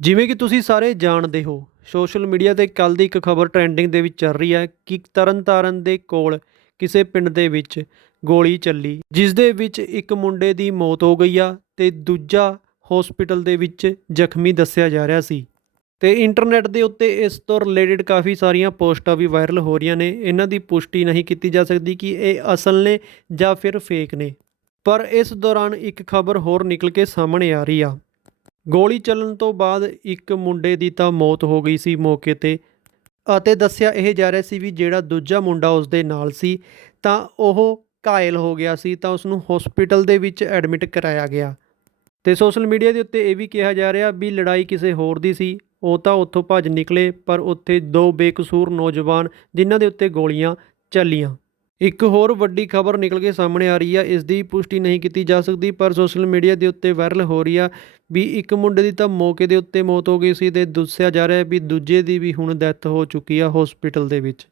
ਜਿਵੇਂ ਕਿ ਤੁਸੀਂ ਸਾਰੇ ਜਾਣਦੇ ਹੋ, ਸੋਸ਼ਲ ਮੀਡੀਆ ਤੇ ਕੱਲ ਦੀ ਇੱਕ ਖਬਰ ਟ੍ਰੈਂਡਿੰਗ ਦੇ ਵਿੱਚ ਚੱਲ ਰਹੀ ਹੈ ਕਿ ਤਰਨਤਾਰਨ ਦੇ ਕੋਲ ਕਿਸੇ ਪਿੰਡ ਦੇ ਵਿੱਚ ਗੋਲੀ ਚੱਲੀ, ਜਿਸ ਦੇ ਵਿੱਚ ਇੱਕ ਮੁੰਡੇ ਦੀ ਮੌਤ ਹੋ ਗਈ ਆ ਤੇ ਦੂਜਾ ਹਸਪੀਟਲ ਦੇ ਵਿੱਚ ਜ਼ਖਮੀ ਦੱਸਿਆ ਜਾ ਰਿਹਾ ਸੀ। ਤੇ ਇੰਟਰਨੈਟ ਦੇ ਉੱਤੇ ਇਸ ਤੋਂ ਰਿਲੇਟਡ ਕਾਫੀ ਸਾਰੀਆਂ ਪੋਸਟਾਂ ਵੀ ਵਾਇਰਲ ਹੋ ਰਹੀਆਂ ਨੇ, ਇਹਨਾਂ ਦੀ ਪੁਸ਼ਟੀ ਨਹੀਂ ਕੀਤੀ ਜਾ ਸਕਦੀ ਕਿ ਇਹ ਅਸਲ ਨੇ ਜਾਂ ਫਿਰ ਫੇਕ ਨੇ। ਪਰ ਇਸ ਦੌਰਾਨ ਇੱਕ ਖਬਰ ਹੋਰ ਨਿਕਲ ਕੇ ਸਾਹਮਣੇ ਆ ਰਹੀ ਆ। ਗੋਲੀ ਚੱਲਣ ਤੋਂ ਬਾਅਦ ਇੱਕ ਮੁੰਡੇ ਦੀ ਤਾਂ ਮੌਤ ਹੋ ਗਈ ਸੀ ਮੌਕੇ ਤੇ ਅਤੇ ਦੱਸਿਆ ਇਹ ਜਾ ਰਿਹਾ ਸੀ ਵੀ ਜਿਹੜਾ ਦੂਜਾ ਮੁੰਡਾ ਉਸ ਦੇ ਨਾਲ ਸੀ, ਤਾਂ ਉਹ ਘਾਇਲ ਹੋ ਗਿਆ ਸੀ, ਤਾਂ ਉਸ ਨੂੰ ਹਸਪੀਟਲ ਦੇ ਵਿੱਚ ਐਡਮਿਟ ਕਰਾਇਆ ਗਿਆ। ਤੇ ਸੋਸ਼ਲ ਮੀਡੀਆ ਦੇ ਉੱਤੇ ਇਹ ਵੀ ਕਿਹਾ ਜਾ ਰਿਹਾ ਵੀ ਲੜਾਈ ਕਿਸੇ ਹੋਰ ਦੀ ਸੀ, ਉਹ ਤਾਂ ਉੱਥੋਂ ਭੱਜ ਨਿਕਲੇ, ਪਰ ਉੱਥੇ ਦੋ ਬੇਕਸੂਰ ਨੌਜਵਾਨ ਜਿਨ੍ਹਾਂ ਦੇ ਉੱਤੇ ਗੋਲੀਆਂ ਚੱਲੀਆਂ। ਇੱਕ ਹੋਰ ਵੱਡੀ ਖਬਰ ਨਿਕਲ ਕੇ ਸਾਹਮਣੇ ਆ ਰਹੀ ਆ, ਇਸ ਦੀ ਪੁਸ਼ਟੀ ਨਹੀਂ ਕੀਤੀ ਜਾ ਸਕਦੀ, ਪਰ ਸੋਸ਼ਲ ਮੀਡੀਆ ਦੇ ਉੱਤੇ ਵਾਇਰਲ ਹੋ ਰਹੀ ਆ ਵੀ ਇੱਕ ਮੁੰਡੇ ਦੀ ਤਾਂ ਮੌਕੇ ਦੇ ਉੱਤੇ ਮੌਤ ਹੋ ਗਈ ਸੀ ਤੇ ਦੱਸਿਆ ਜਾ ਰਿਹਾ ਵੀ ਦੂਜੇ ਦੀ ਵੀ ਹੁਣ ਡੈਥ ਹੋ ਚੁੱਕੀ ਆ ਹਸਪੀਟਲ ਦੇ ਵਿੱਚ।